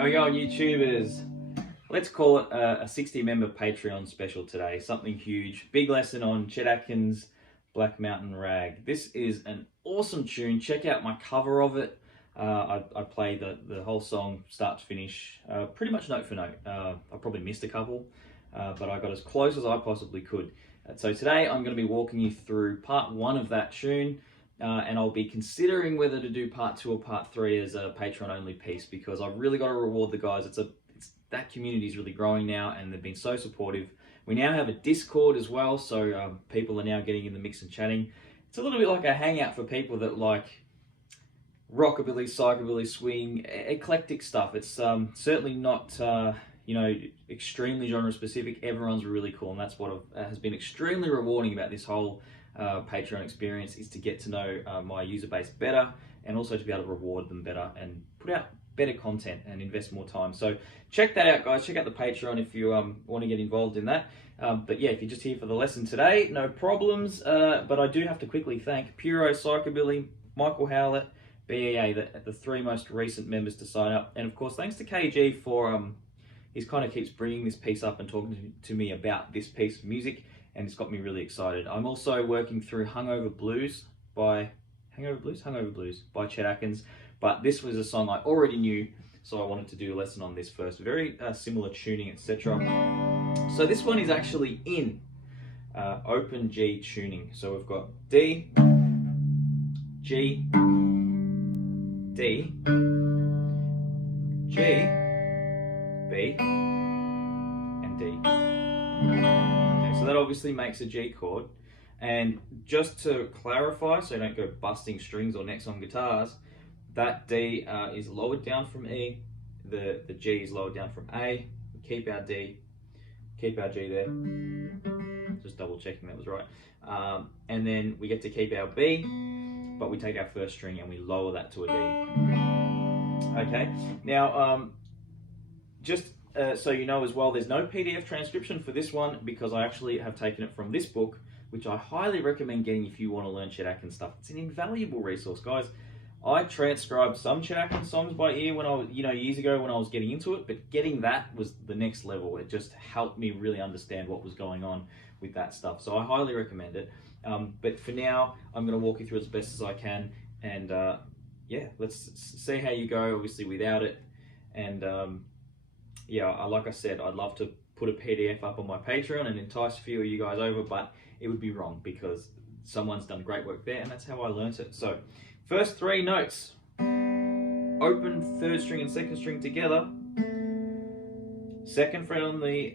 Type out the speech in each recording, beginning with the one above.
How we going, YouTubers? Let's call it a 60-member Patreon special today. Something huge. Big lesson on Chet Atkins' Black Mountain Rag. This is an awesome tune. Check out my cover of it. I play the whole song start to finish, pretty much note for note. I probably missed a couple, but I got as close as I possibly could. So today I'm going to be walking you through part one of that tune. And I'll be considering whether to do part two or part three as a Patreon only piece, because I've really got to reward the guys. That community is really growing now, and they've been so supportive. We now have a Discord as well, so people are now getting in the mix and chatting. It's a little bit like a hangout for people that like rockabilly, psychobilly, swing, eclectic stuff. It's certainly not extremely genre specific. Everyone's really cool, and that's what has been extremely rewarding about this whole Patreon experience, is to get to know my user base better, and also to be able to reward them better and put out better content and invest more time. So check that out, guys. Check out the Patreon if you want to get involved in that. But yeah, if you're just here for the lesson today, no problems. But I do have to quickly thank Puro, Psychobilly, Michael Howlett, BEA, the three most recent members to sign up. And of course, thanks to KG for he kind of keeps bringing this piece up and talking to me about this piece of music, and it's got me really excited. I'm also working through Hungover Blues by Chet Atkins, but this was a song I already knew, so I wanted to do a lesson on this first. Very similar tuning, etc. So this one is actually in open G tuning. So we've got D, G, D, G, B, and D. Okay, so that obviously makes a G chord. And just to clarify, so you don't go busting strings or necks on guitars, that D is lowered down from E, the G is lowered down from A. We keep our D, keep our G there. Just double checking that was right. And then we get to keep our B, but we take our first string and we lower that to a D. Okay, now just so you know as well, there's no PDF transcription for this one, because I actually have taken it from this book, which I highly recommend getting if you want to learn Chet Atkins stuff. It's an invaluable resource, guys. I transcribed some Chet Atkins songs by ear when I was, years ago when I was getting into it, but getting that was the next level. It just helped me really understand what was going on with that stuff. So I highly recommend it. But for now, I'm going to walk you through as best as I can, and yeah, let's see how you go, obviously without it. And yeah, like I said, I'd love to put a PDF up on my Patreon and entice a few of you guys over, but it would be wrong, because someone's done great work there, and that's how I learnt it. So first three notes: open third string and second string together, second fret on the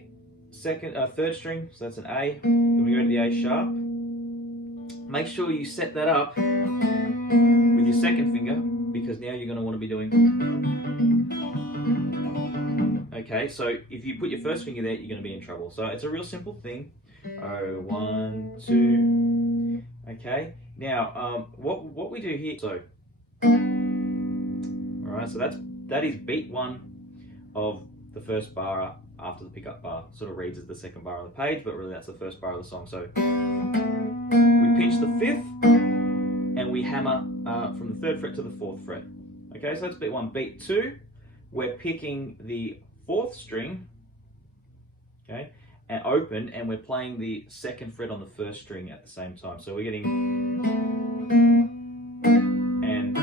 third string, so that's an A, then we go to the A sharp. Make sure you set that up with your second finger, because now you're going to want to be doing. Okay, so if you put your first finger there, you're going to be in trouble. So it's a real simple thing. Oh, 1, 2. Okay, now what we do here, so alright, so that is beat one of the first bar after the pickup bar. Sort of reads as the second bar on the page, but really that's the first bar of the song. So we pinch the fifth and we hammer from the third fret to the fourth fret. Okay, so that's beat one. Beat two, we're picking the fourth string, okay, and open, and we're playing the second fret on the first string at the same time. So we're getting, and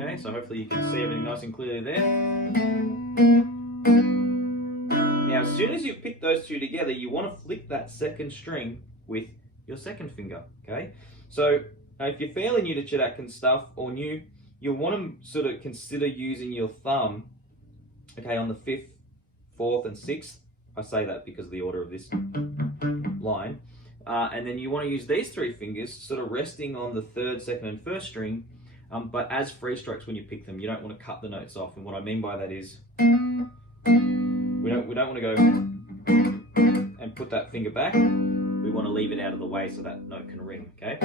okay, so hopefully you can see everything nice and clearly there. Now, as soon as you pick those two together, you want to flick that second string with your second finger. Okay, so if you're fairly new to Chet Atkins stuff, or new, you'll want to sort of consider using your thumb, okay, on the fifth, fourth, and sixth. I say that because of the order of this line. And then you want to use these three fingers sort of resting on the third, second, and first string, but as free strokes when you pick them. You don't want to cut the notes off. And what I mean by that is we don't want to go and put that finger back. We want to leave it out of the way so that note can ring, okay?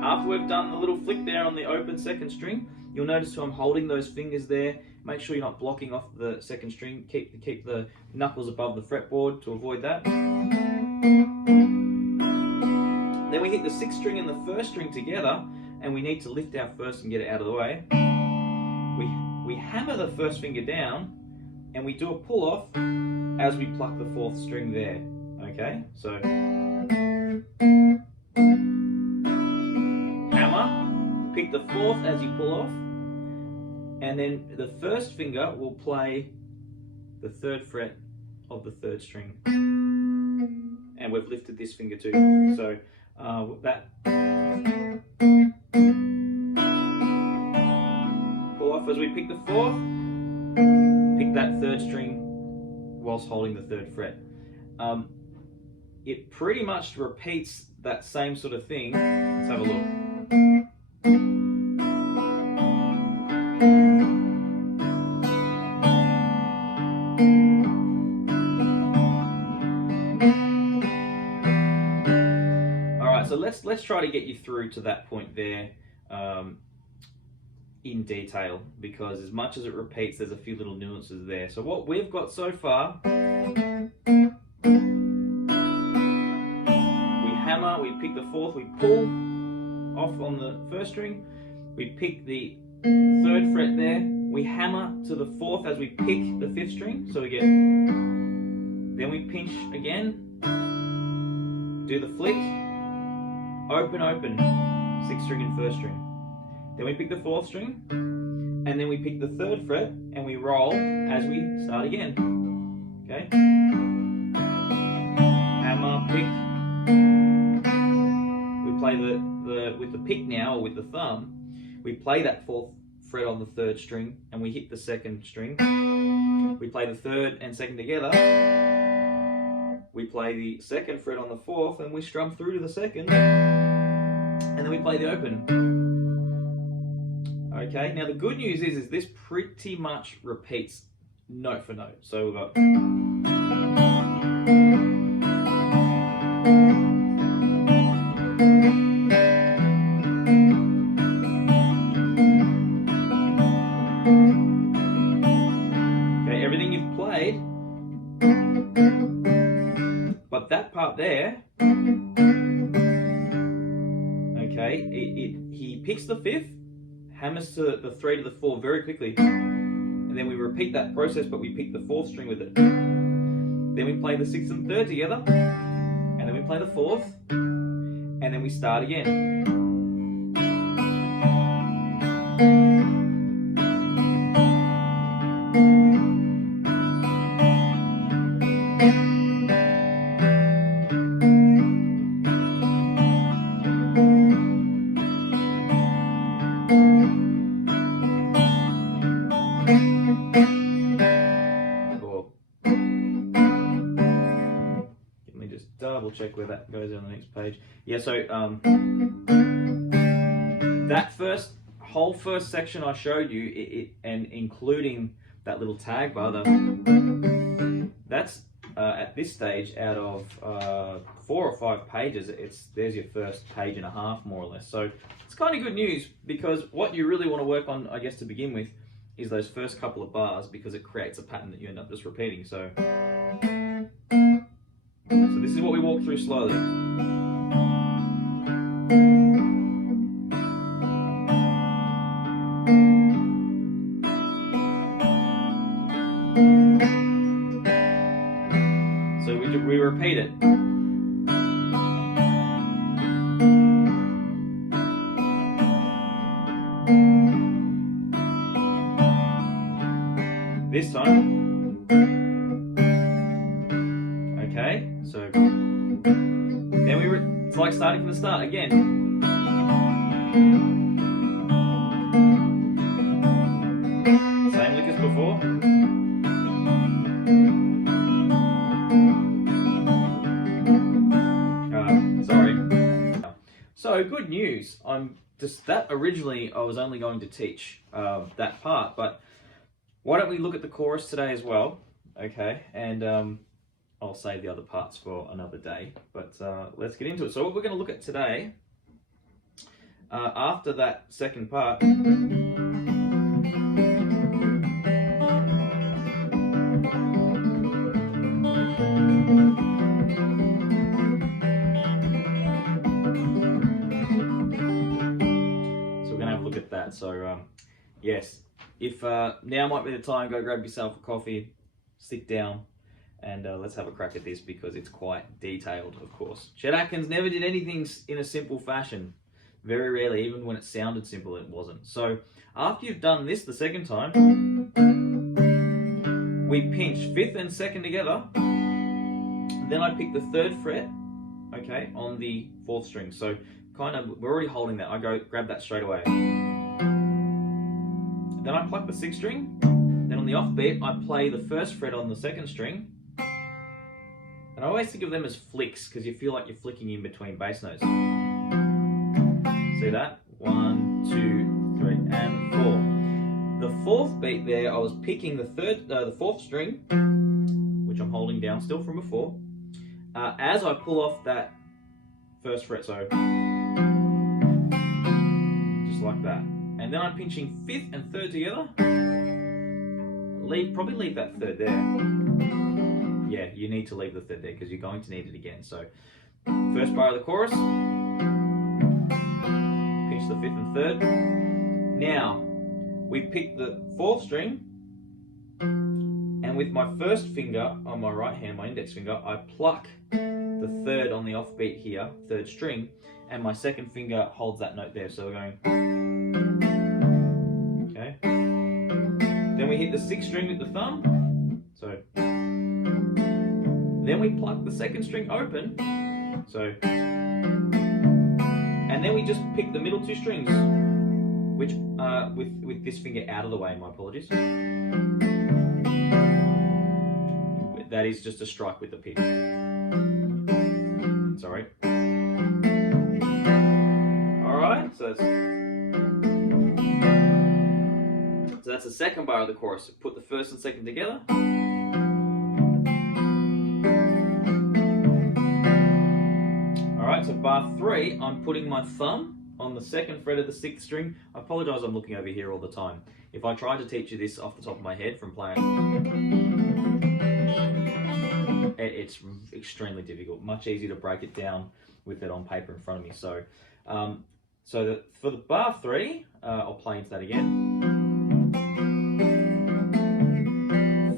After we've done the little flick there on open second string. You'll notice I'm holding those fingers there. Make sure you're not blocking off the second string. Keep the knuckles above the fretboard to avoid that. Then we hit the sixth string and the first string together, and we need to lift our first and get it out of the way. We hammer the first finger down, and we do a pull off as we pluck the fourth string there. Okay, so hammer, pick the fourth as you pull off, and then the first finger will play the third fret of the third string, and we've lifted this finger too. So that pull off as we pick the fourth, pick that third string whilst holding the third fret. It pretty much repeats that same sort of thing. Let's have a look. So let's try to get you through to that point there in detail, because as much as it repeats, there's a few little nuances there. So what we've got so far, we hammer, we pick the fourth, we pull off on the first string, we pick the third fret there, we hammer to the fourth as we pick the fifth string, so we get, then we pinch again, do the flick, open, open, sixth string and first string. Then we pick the fourth string, and then we pick the third fret, and we roll as we start again. Okay? Hammer, pick. We play with the pick now, or with the thumb, we play that fourth fret on the third string, and we hit the second string. We play the third and second together. We play the second fret on the fourth, and we strum through to the second, and then we play the open. Okay, now the good news is this pretty much repeats note for note. So we've got, okay, everything you've played, but that part there, okay, he picks the fifth, hammers to the 3 to the 4 very quickly, and then we repeat that process, but we pick the fourth string with it. Then we play the sixth and third together, and then we play the fourth, and then we start again. Check where that goes on the next page. Yeah, so that whole first section I showed you, and including that little tag bar, that's at this stage out of 4 or 5 pages. There's your first page and a half, more or less. So it's kind of good news, because what you really want to work on, I guess, to begin with, is those first couple of bars, because it creates a pattern that you end up just repeating. So this is what we walk through slowly. So we repeat it. This time. Okay, so then it's like starting from the start again. Same lick as before. Sorry. So good news. Originally I was only going to teach that part, but why don't we look at the chorus today as well? Okay, and I'll save the other parts for another day, but let's get into it. So what we're going to look at today after that second part, at that. So yes, if now might be the time, go grab yourself a coffee, sit down, and let's have a crack at this, because it's quite detailed, of course. Chet Atkins never did anything in a simple fashion. Very rarely, even when it sounded simple, it wasn't. So after you've done this the second time, we pinch 5th and 2nd together. Then I pick the 3rd fret, okay, on the 4th string. So kind of, we're already holding that. I go grab that straight away. Then I pluck the 6th string. Then on the off beat, I play the 1st fret on the 2nd string. And I always think of them as flicks, because you feel like you're flicking in between bass notes. See that? 1, 2, 3, and 4. The 4th beat there, I was picking the 4th string, which I'm holding down still from before, as I pull off that 1st fret, so just like that. And then I'm pinching 5th and 3rd together. Probably leave that 3rd there. Yeah, you need to leave the 3rd there, because you're going to need it again. So, first bar of the chorus, pinch the 5th and 3rd. Now, we pick the 4th string, and with my 1st finger on my right hand, my index finger, I pluck the 3rd on the off beat here, 3rd string, and my 2nd finger holds that note there. So we're going, okay. Then we hit the 6th string with the thumb. So, then we pluck the 2nd string open. So, and then we just pick the middle 2 strings, which with this finger out of the way. My apologies. That is just a strike with the pick. Sorry. All right, so that's the 2nd bar of the chorus. Put the 1st and 2nd together. All right, so bar 3, I'm putting my thumb on the 2nd fret of the 6th string. I apologize, I'm looking over here all the time. If I tried to teach you this off the top of my head from playing, it's extremely difficult. Much easier to break it down with it on paper in front of me. So, for the bar 3, I'll play into that again.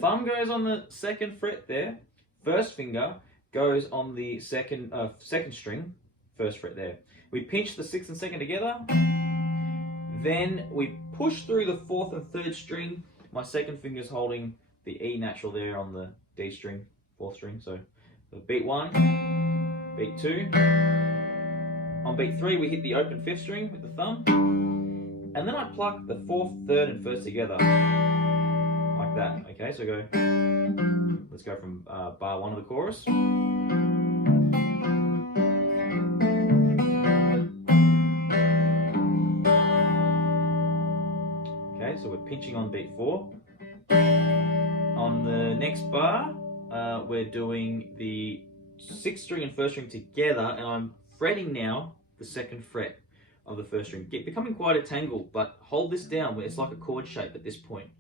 Thumb goes on the 2nd fret there. 1st finger goes on the 2nd string. 1st fret there. We pinch the 6th and 2nd together. Then we push through the 4th and 3rd string. My 2nd finger's holding the E natural there on the D string, 4th string. So beat 1, beat 2. On beat 3, we hit the open 5th string with the thumb. And then I pluck the 4th, 3rd, and 1st together. Like that. Okay, so let's go from bar 1 of the chorus. So we're pinching on beat 4. On the next bar, we're doing the 6th string and 1st string together, and I'm fretting now the 2nd fret of the 1st string. Becoming quite a tangle, but hold this down. It's like a chord shape at this point.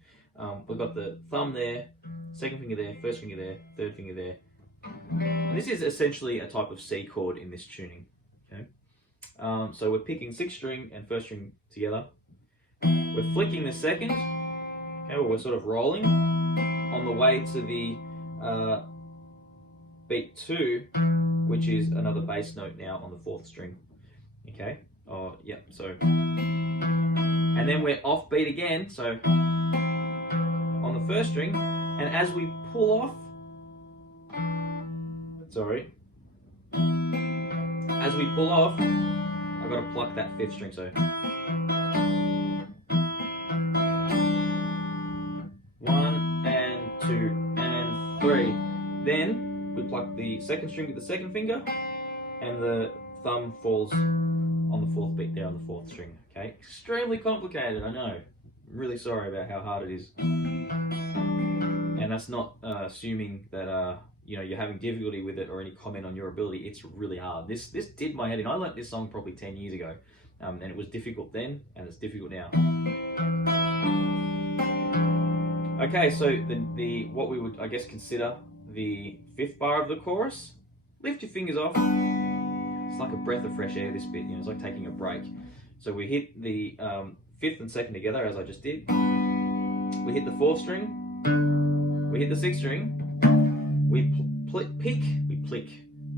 We've got the thumb there, 2nd finger there, 1st finger there, 3rd finger there. And this is essentially a type of C chord in this tuning. Okay, so we're picking 6th string and 1st string together. We're flicking the 2nd, okay, well, we're sort of rolling on the way to the beat 2, which is another bass note now on the 4th string. Okay, oh, yeah, so, and then we're off beat again, so on the 1st string, and as we pull off, as we pull off, I've got to pluck that 5th string, so. 1 and 2 and 3. Then we pluck the 2nd string with the 2nd finger, and the thumb falls on the 4th beat there on the 4th string. Okay, extremely complicated, I know. I'm really sorry about how hard it is. And that's not assuming that you're having difficulty with it or any comment on your ability. It's really hard. This did my head in. I learnt this song probably 10 years ago. And it was difficult then, and it's difficult now. Okay, so the what we would, I guess, consider the 5th bar of the chorus. Lift your fingers off. It's like a breath of fresh air, this bit, you know, it's like taking a break. So we hit the 5th and 2nd together, as I just did. We hit the 4th string. We hit the 6th string. We pick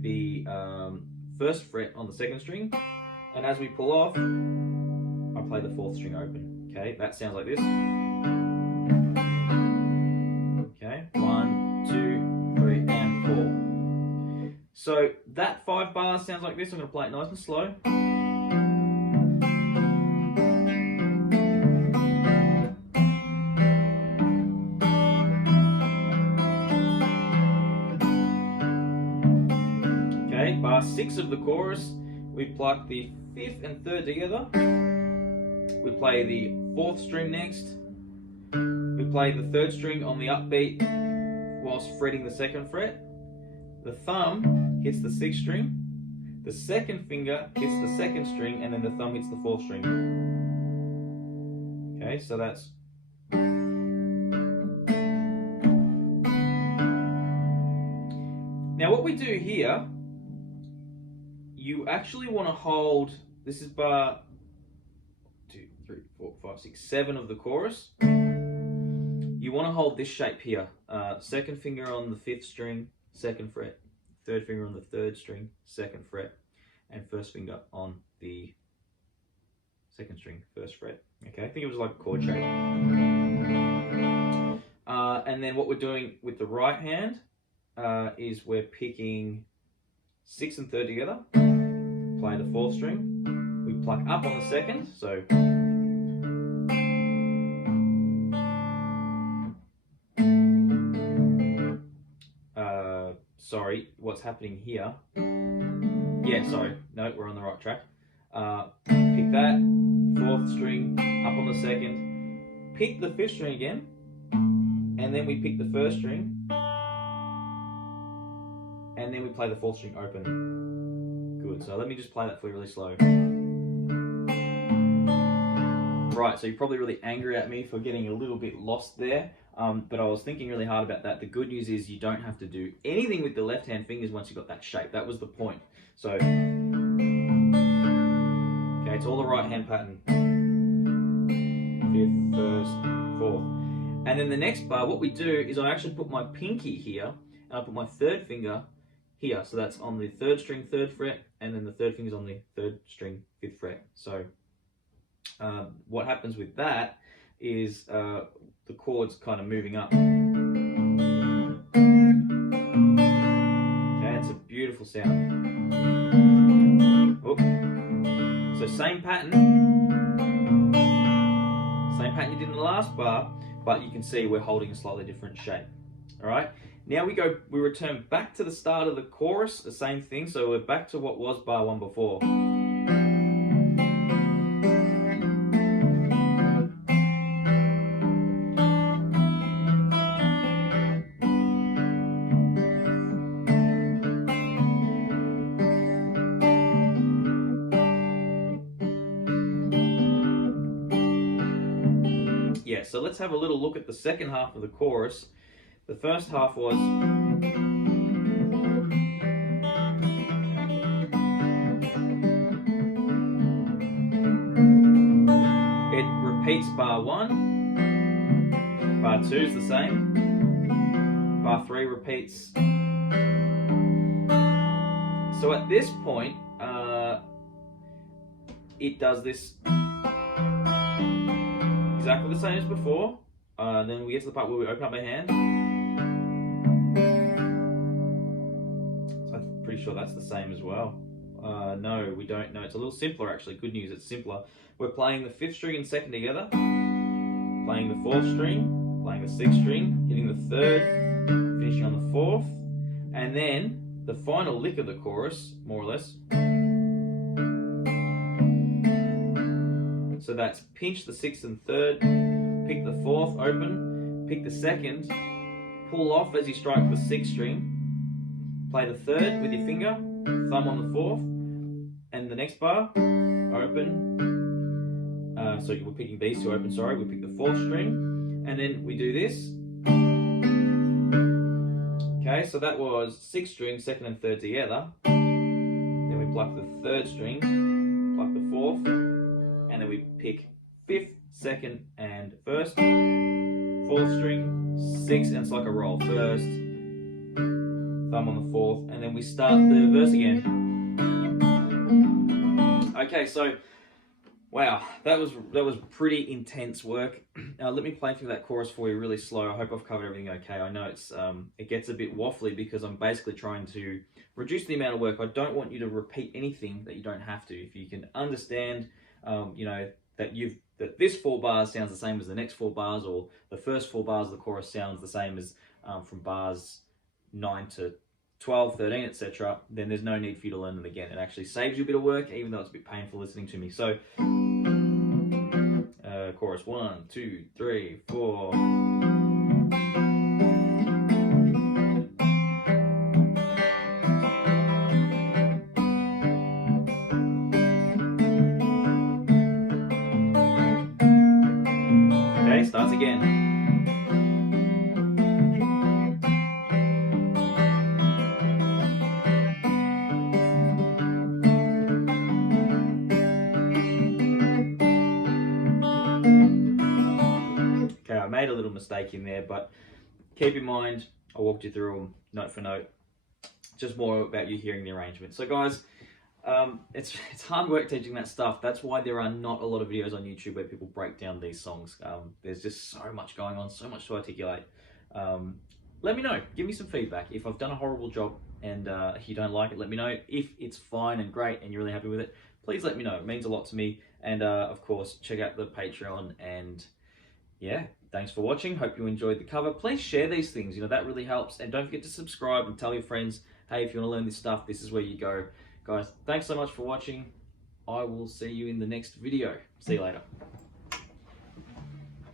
the 1st fret on the 2nd string. And as we pull off, I play the 4th string open. Okay, that sounds like this. Okay, 1, 2, 3, and 4. So that 5 bars sounds like this. I'm going to play it nice and slow. Okay, bar 6 of the chorus, we pluck the 5th and 3rd together. We play the 4th string next. We play the 3rd string on the upbeat whilst fretting the 2nd fret. The thumb hits the 6th string. The 2nd finger hits the 2nd string, and then the thumb hits the 4th string. Okay, so that's... Now what we do here, you actually want to hold, this is bar 2, 3, 4, 5, 6, 7 of the chorus. You want to hold this shape here. 2nd finger on the 5th string, 2nd fret. 3rd finger on the 3rd string, 2nd fret. And 1st finger on the 2nd string, 1st fret. Okay, I think it was like a chord shape. And then what we're doing with the right hand is we're picking 6th and 3rd together. Play the 4th string. We pluck up on the 2nd, so... sorry, what's happening here? Yeah, sorry, no, we're on the right track. Pick that, 4th string, up on the 2nd, pick the 5th string again, and then we pick the 1st string, and then we play the 4th string open. Good, so let me just play that for you really slow. Right, so you're probably really angry at me for getting a little bit lost there. But I was thinking really hard about that. The good news is you don't have to do anything with the left hand fingers once you've got that shape. That was the point. So, okay, it's all the right hand pattern. 5th, 1st, 4th. And then the next bar, what we do is I actually put my pinky here, and I put my 3rd finger here. So that's on the 3rd string, 3rd fret, and then the 3rd finger's on the 3rd string, 5th fret. So, what happens with that is the chords kind of moving up. Okay, it's a beautiful sound. Oh. So same pattern you did in the last bar, but you can see we're holding a slightly different shape. All right. Now we return back to the start of the chorus, the same thing. So we're back to what was bar 1 before. Yeah, so let's have a little look at the second half of the chorus. The first half was... it repeats bar 1, bar 2 is the same, bar 3 repeats. So at this point, it does this exactly the same as before. Then we get to the part where we open up our hand. So I'm pretty sure that's the same as well. No, we don't. No, it's a little simpler actually. Good news, it's simpler. We're playing the 5th string and 2nd together, playing the 4th string, playing the 6th string, hitting the 3rd, finishing on the 4th, and then the final lick of the chorus, more or less. So that's pinch the 6th and 3rd, pick the 4th open, pick the 2nd, pull off as you strike the 6th string, play the 3rd with your finger, thumb on the 4th, and the next bar, open. So we're picking these two open, sorry. We pick the 4th string, and then we do this. Okay, so that was 6 strings, 2nd and 3rd together. Then we pluck the 3rd string, pluck the 4th, and then we pick 5th, 2nd, and 1st. 4th string, 6th, and it's like a roll. 1st, thumb on the 4th, and then we start the verse again. Okay, so wow, that was pretty intense work. Let me play through that chorus for you really slow. I hope I've covered everything okay. I know it gets a bit waffly because I'm basically trying to reduce the amount of work. I don't want you to repeat anything that you don't have to. If you can understand, you know, that this 4 bars sounds the same as the next 4 bars, or the first 4 bars of the chorus sounds the same as from bars 9 to 12, 13, etc., then there's no need for you to learn them again. It actually saves you a bit of work, even though it's a bit painful listening to me. So, chorus 1, 2, 3, 4. Okay, starts again. Okay, I made a little mistake in there, but keep in mind, I walked you through them note for note. Just more about you hearing the arrangement. So guys, it's hard work teaching that stuff. That's why there are not a lot of videos on YouTube where people break down these songs. There's just so much going on, so much to articulate. Let me know. Give me some feedback. If I've done a horrible job and you don't like it, let me know. If it's fine and great and you're really happy with it, please let me know. It means a lot to me. And of course, check out the Patreon. And yeah, thanks for watching. Hope you enjoyed the cover. Please share these things. You know, that really helps. And don't forget to subscribe and tell your friends, hey, if you want to learn this stuff, this is where you go. Guys, thanks so much for watching. I will see you in the next video. See you later.